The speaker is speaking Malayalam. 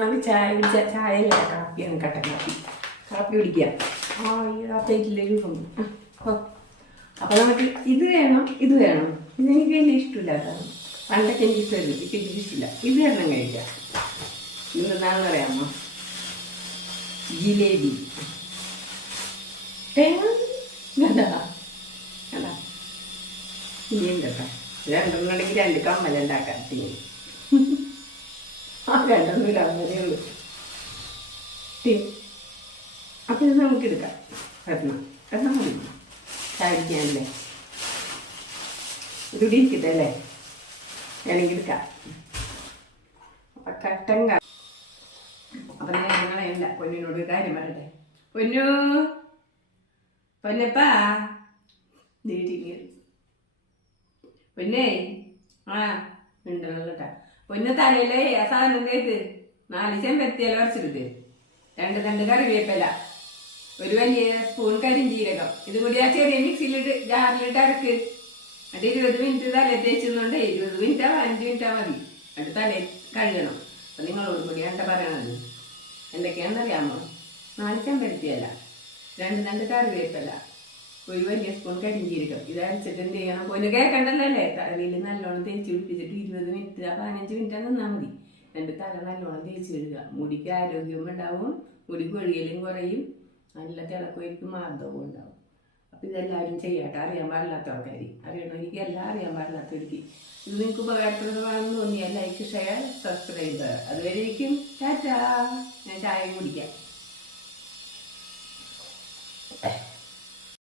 നമുക്ക് ചായ കുടിച്ച ചായയല്ല കാപ്പിയാണ് കട്ടൻ കാപ്പി കാപ്പി കുടിക്കുക. ആ പ്ലേറ്റിലേക്ക് അപ്പോൾ നമുക്ക് ഇത് വേണം ഇത് വേണം. ഇതെനിക്ക് വലിയ ഇഷ്ടമില്ല കേട്ടോ. പണ്ടൊക്കെ എനിക്ക് ഇഷ്ടമല്ല, ഇപ്പം എനിക്ക് ഇഷ്ടമില്ല. ഇത് എണ്ണം കഴിക്കാം. ഇന്നെന്താണെന്ന് പറയാമോ? ജിലേബി കണ്ടാ കണ്ടാ ഇനിയും കേട്ടോ. രണ്ടെണ്ണം ഉണ്ടെങ്കിൽ 2 കമ്മലുണ്ടാക്കാം. രണ്ടൊന്നും ഇടാവുന്നതേ ഉള്ളൂ. അപ്പം ഇത് നമുക്കെടുക്കാം. എണ്ണം മതി കഴിക്കാനല്ലേ. ഇതുകൂടി ഇരിക്കട്ടെ അല്ലേ, വേണമെങ്കിൽ എടുക്കാം. അപ്പം കട്ടൻ അപ്പം ഞങ്ങളെയല്ല പൊന്നിനോട് കാര്യം പറയട്ടെ. പൊന്നപ്പാ വീട്ടിൽ പൊന്നേ ഉണ്ടല്ലോ കേട്ടാ. പൊന്ന് തലയിലേ ആ സാധനം കേട്ട് 4 ചെമ്പരത്തിയില വരച്ചെടുത്ത്, 2 കറിവേപ്പില, ഒരു വലിയ സ്പൂൺ കരിഞ്ചീരകം, ഇത് കൂടി ആ ചെറിയ മിക്സിയിലിട്ട് ജാറിലിട്ട് അരക്ക്. അത് 20 മിനിറ്റ് തലേ തേച്ചുന്നുണ്ട്. 20 മിനിറ്റാ 5 മിനിറ്റാ മതി. അത് തലേ കഴുകണം. അപ്പം നിങ്ങളോട് കൂടി എന്താ പറയണത് എന്തൊക്കെയാണെന്നറിയാമോ? 4 ചെമ്പരത്തിയില, 2 കറിവേപ്പില, ഒരു വലിയ സ്പൂൺ കരിഞ്ചീരകം. ഇത് അരച്ചിട്ട് എന്ത് ചെയ്യണം? പൊന്ന് കേൾക്കണ്ടല്ലോ അല്ലേ. തലയിൽ നല്ലോണം തേച്ച് പിടിപ്പിച്ചിട്ട് 20 മിനിറ്റ് 15 മിനിറ്റ് നിന്നാൽ മതി. എൻ്റെ തല നല്ലോണം തേച്ച് കഴുകുക. മുടിക്ക് ആരോഗ്യവും ഉണ്ടാവും, മുടി കൊഴിയലും കുറയും, നല്ല തിളക്കൊരുക്കും മാർദ്ദവും ഉണ്ടാവും. അപ്പം ഇതെല്ലാവരും ചെയ്യാട്ടെ. അറിയാൻ പാടില്ലാത്ത ആൾക്കാർ അറിയണമെങ്കിൽ എല്ലാം അറിയാൻ പാടില്ലാത്തവർക്ക് ഇത് നിങ്ങൾക്ക് ഉപകാരപ്രദമാണെന്ന് തോന്നിയാൽ ലൈക്ക്, ഷെയർ, സബ്സ്ക്രൈബ്. അതുവരെയും ടാറ്റാ. ഞാൻ ചായ കുടിക്കാം.